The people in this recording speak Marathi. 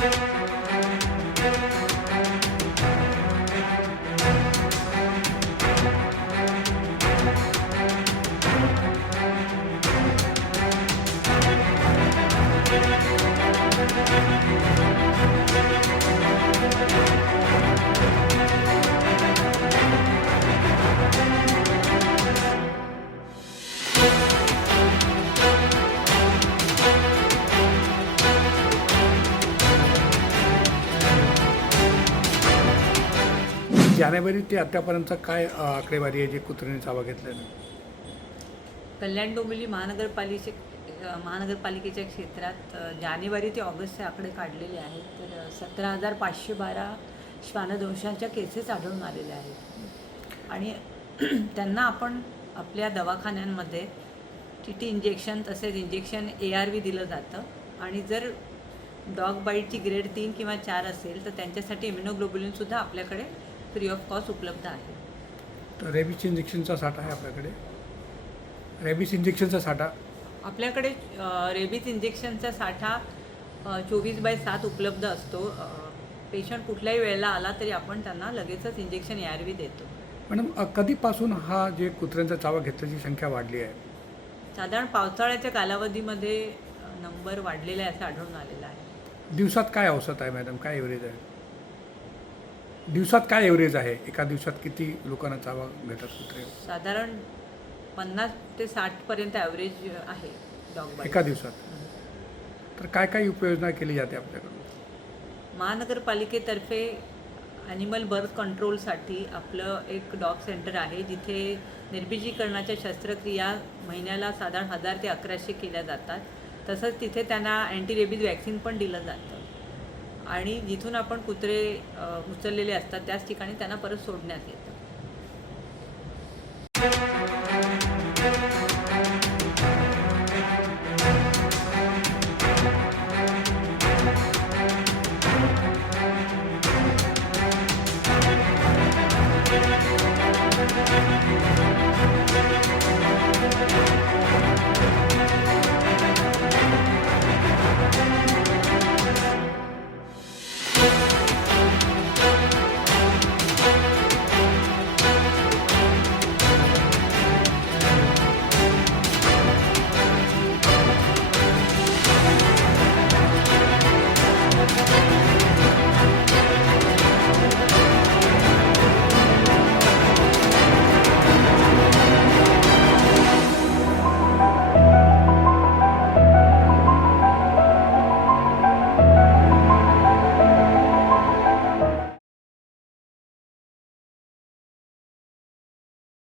Müzik जानेवारी ते आतापर्यंत काय आकडेवारी आहे जे कुत्र्याने चावा घेतल्याने कल्याण डोंबिवली महानगरपालिके महानगरपालिकेच्या क्षेत्रात जानेवारी ते ऑगस्टचे आकडे काढलेले आहेत. तर सतरा हजार पाचशे बारा श्वानदंशाच्या केसेस आढळून आलेल्या आहेत. आणि त्यांना आपण आपल्या दवाखान्यांमध्ये टी टी इंजेक्शन तसेच इंजेक्शन ए आर व्ही दिलं जातं. आणि जर डॉग बाईटची ग्रेड तीन किंवा चार असेल तर त्यांच्यासाठी इम्युनोग्लोबुलिनसुद्धा आपल्याकडे फ्री ऑफ कॉस्ट उपलब्ध आहे. तर रेबीस इंजेक्शनचा साठा आहे आपल्याकडे. रेबीस इंजेक्शनचा साठा. आपल्याकडे रेबीज इंजेक्शनचा साठा चोवीस बाय सात उपलब्ध असतो. पेशंट कुठल्याही वेळेला आला तरी आपण त्यांना लगेचच इंजेक्शन व्ही देतो. मॅडम कधीपासून हा जे कुत्र्यांचा चावा घेतल्याची संख्या वाढली आहे? साधारण पावसाळ्याच्या कालावधीमध्ये नंबर वाढलेला आहे असं आढळून आलेला आहे. दिवसात काय औषध आहे मॅडम? काय एव्हरेज आहे? दिवसात काय एव्हरेज आहे? एका दिवसात किती लोकांना चावा घेतात कुत्रे साधारण पन्नास ते साठपर्यंत ॲव्हरेज आहे डॉग एका दिवसात. तर काय काय उपाययोजना केली जाते आपल्याकडून? महानगरपालिकेतर्फे ॲनिमल बर्थ कंट्रोलसाठी आपलं एक डॉग सेंटर आहे जिथे निर्बीजीकरणाच्या शस्त्रक्रिया महिन्याला साधारण हजार ते अकराशे केल्या जातात. तसंच तिथे त्यांना अँटीरेबीज वॅक्सिन पण दिलं जातं. आणि जिथून आपण कुत्रे उचललेले असतात त्याच ठिकाणी त्यांना परत सोडण्यात येतं